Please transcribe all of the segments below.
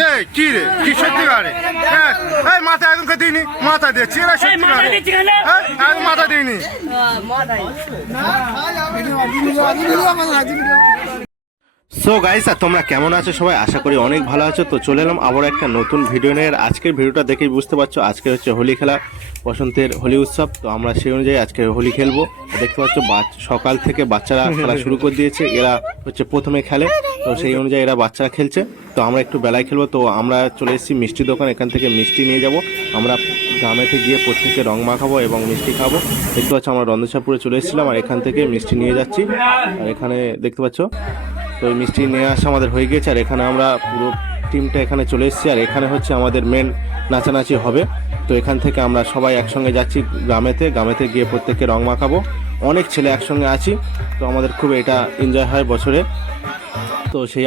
এ কি রে কি সত্যি গাড়ি হ্যাঁ এই মাথা একদম দিইনি মাথা দিয়েছি এরা সত্যি গাড়ি হ্যাঁ মাথা দিইনি সো গাইস আর তোমরা কেমন আছো? সবাই আশা করি অনেক ভালো আছো। তো চলে এলাম আবার একটা নতুন ভিডিও নিয়ে। আজকের ভিডিওটা দেখেই বুঝতে পারছ আজকে হচ্ছে হোলি খেলা বসন্তের হোলি উৎসব। তো আমরা সেই অনুযায়ী আজকে হোলি খেলব। দেখতে পাচ্ছ সকাল থেকে বাচ্চারা খেলা শুরু করে দিয়েছে। এরা হচ্ছে প্রথমে খেলে। তো সেই অনুযায়ী এরা বাচ্চারা খেলছে। তো আমরা একটু বেলায় খেলব। তো আমরা চলে এসেছি মিষ্টি দোকান। এখান থেকে মিষ্টি নিয়ে যাব। আমরা গ্রামেতে গিয়ে প্রত্যেকে রং মাখাবো এবং মিষ্টি খাব। দেখতে পাচ্ছ আমরা রন্ধেশাপুরে চলে এসেছিলাম। আর এখান থেকে মিষ্টি নিয়ে যাচ্ছি। আর এখানে দেখতে পাচ্ছ তো এই মিষ্টি নিয়ে আসা আমাদের হয়ে গেছে আর এখানে আমরা পুরো টিমটা এখানে চলে এসেছি আর এখানে হচ্ছে আমাদের মেন নাচানাচি হবে। তো এখান থেকে আমরা সবাই একসঙ্গে যাচ্ছি গ্রামেতে গ্রামেতে গিয়ে প্রত্যেককে রং মাখাবো। অনেক ছেলে একসঙ্গে আছি তো আমাদের খুব এটা এনজয় হয় বছরে। তো সেই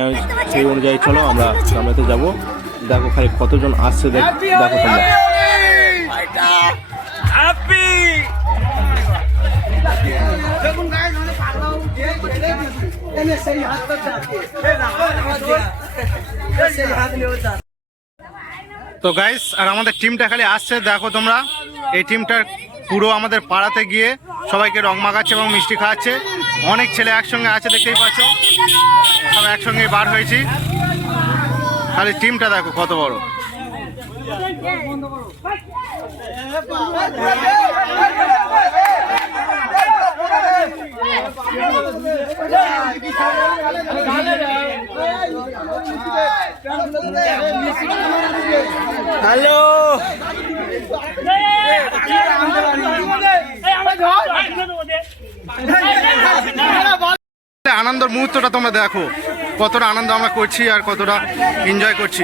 সেই অনুযায়ী চলো আমরা গ্রামেতে যাব। দেখো খালি কতজন আসছে দেখ দেখো তোমরা তো গাইস আর আমাদের টিমটা খালি আসছে দেখো তোমরা। এই টিমটার পুরো আমাদের পাড়াতে গিয়ে সবাইকে রং মাখাচ্ছে এবং মিষ্টি খাওয়াচ্ছে। অনেক ছেলে একসঙ্গে আছে দেখতেই পাচ্ছ। সব একসঙ্গে বার হয়েছি। খালি টিমটা দেখো কত বড়। হ্যালো আনন্দের মুহূর্তটা তোমরা দেখো কতটা আনন্দ আমরা করছি আর কতটা এনজয় করছি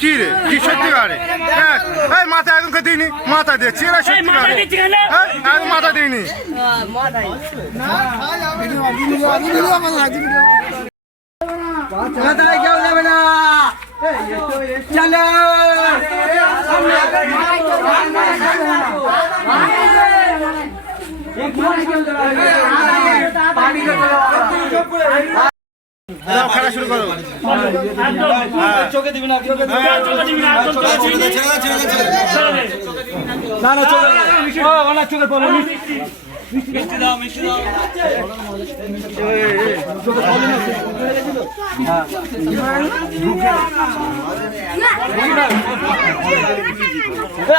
কি রে? কি সত্যি গাড়ি? হ্যাঁ এই মাথা একদম কে দিইনি মাথা দিয়েছি। এরা সত্যি গাড়ি। হ্যাঁ একদম মাথা দিইনি। কেউ যাবে না। চলো। দাও, খেলা শুরু করো চোখে দিবি না চোখে না না চোখে ও ওনা চোখে পড়ল মিষ্টি দাও মিষ্টি দাও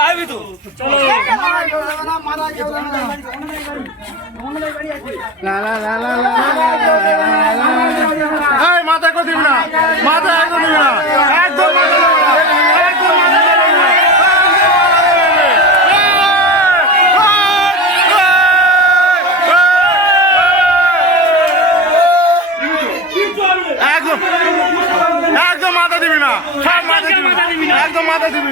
আইবি তো এই মাথা একদম দিবি না মাথা একদম দিবি একদম মাথা একদম মাথা দিবি না। মাথা দিবি না। একদম মাথা দিবি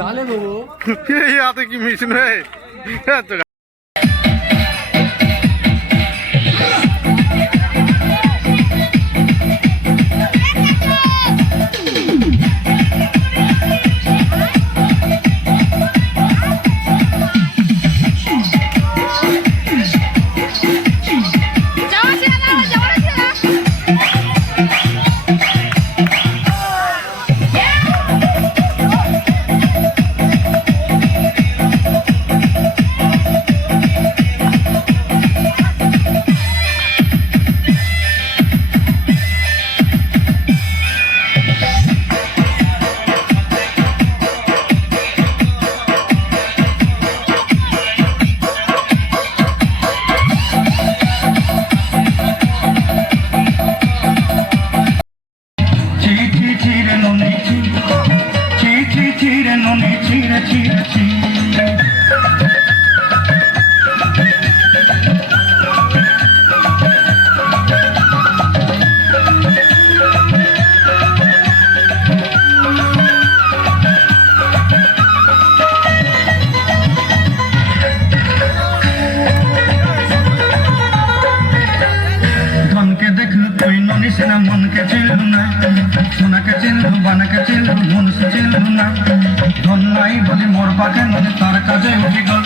গালে দেবো। হাতে কি মেশিন হয়ে tira, tira, tira. না, মনকে চেনু না। সোনাকে চেনু বানাকে চেনু মনুষ্য চেনু না। ধন নাই বলি মোর পাখে নদী তার কাছে উঠি গল।